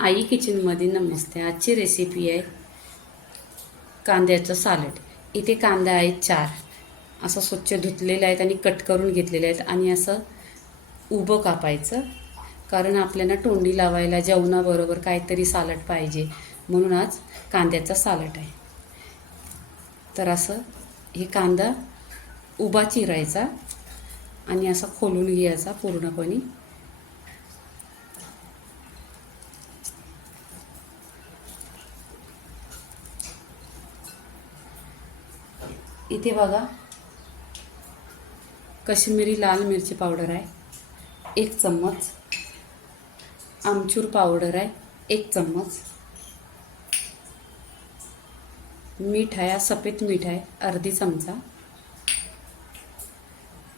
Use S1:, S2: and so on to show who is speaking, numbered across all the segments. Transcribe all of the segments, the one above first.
S1: आई किचनमध्ये नमस्ते. आजची रेसिपी आहे कांद्याचं सॅलड इथे कांदा आहेत चार. असं स्वच्छ धुतलेले आहेत आणि कट करून घेतलेले आहेत आणि असं उभं कापायचं. कारण आपल्याला तोंडी लावायला जेवणाबरोबर काहीतरी सालड पाहिजे. म्हणून आज कांद्याचा सालट आहे. तर असं हे कांदा उभा चिरायचा आणि असा खोलून घ्यायचा पूर्णपणे. इथे बघा. कश्मीरी लाल मिरची पावडर आहे. एक चम्मच. आमचूर पावडर आहे. एक चम्मच. मीठ आहे. सफेद मीठ आहे. अर्धी चमचा.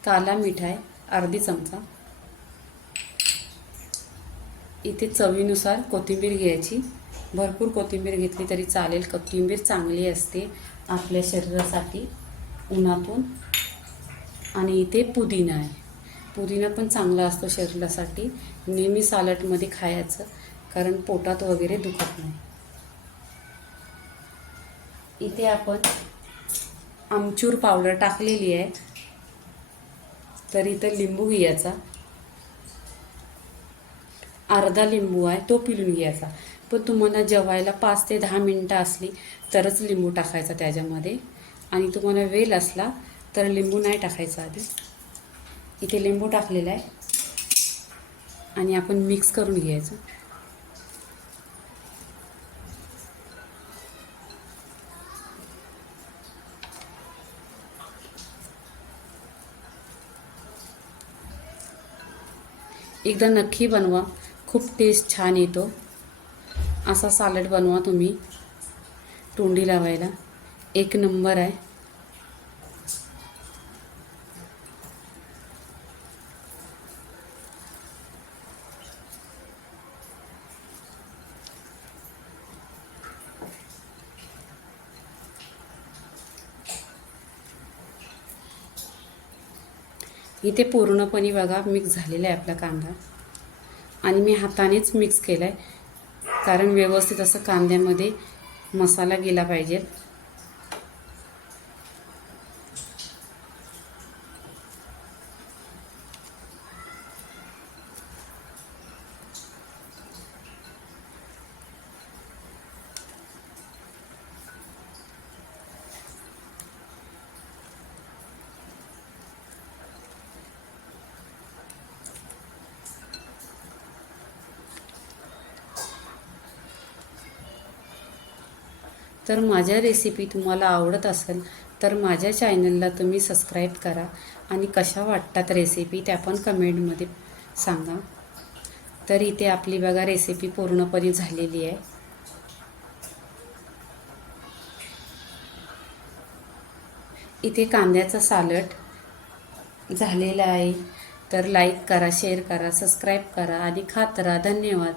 S1: काला मीठ आहे. अर्धी चमचा. इथे चवीनुसार कोथिंबीर घ्यायची. भरपूर कोथिंबीर घेतली तरी चालेल. कोथिंबीर चांगली असते आपल्या शरीरासाठी. उन्हातून. आणि इथे पुदिना आहे. पुदिना पण चांगला असतो शरीरासाठी. नेहमी सालडमध्ये खायचं कारण पोटात वगैरे दुखत नाही. इथे आपण आमचूर पावडर टाकलेली आहे. तर इथं लिंबू घ्यायचा. अर्धा लिंबू आहे तो पिळून घ्यायचा. पण तुम्हाला जेवायला पाच ते दहा मिनटं असली तरच लिंबू टाकायचा त्याच्यामध्ये. आणि तुम्हाला वेल असला तर लिंबू नाही टाकायचा आधी. इथे लिंबू टाकलेला आहे. आणि आपण मिक्स करून घ्यायचं. एकदा नक्की बनवा. खूप टेस्ट छान येतो. असा सालड बनवा तुम्ही. तोंडी लावायला. एक नंबर आहे. इथे पूर्णपणे बघा मिक्स झालेला आहे आपला कांदा. आणि मी हातानेच मिक्स केला आहे कारण व्यवस्थित असं कांद्यामध्ये मसाला गेला पाहिजे. तर माझ्या रेसिपी तुम्हाला आवडत असेल तर माझ्या चॅनलला तुम्ही सबस्क्राईब करा आणि कशा वाटतात रेसिपी त्या पण कमेंटमध्ये सांगा. तर इथे आपली बघा रेसिपी पूर्णपणे झालेली आहे. इथे कांद्याचा सालट झालेला आहे. तर लाईक करा शेअर करा सबस्क्राईब करा आणि खात राहा धन्यवाद.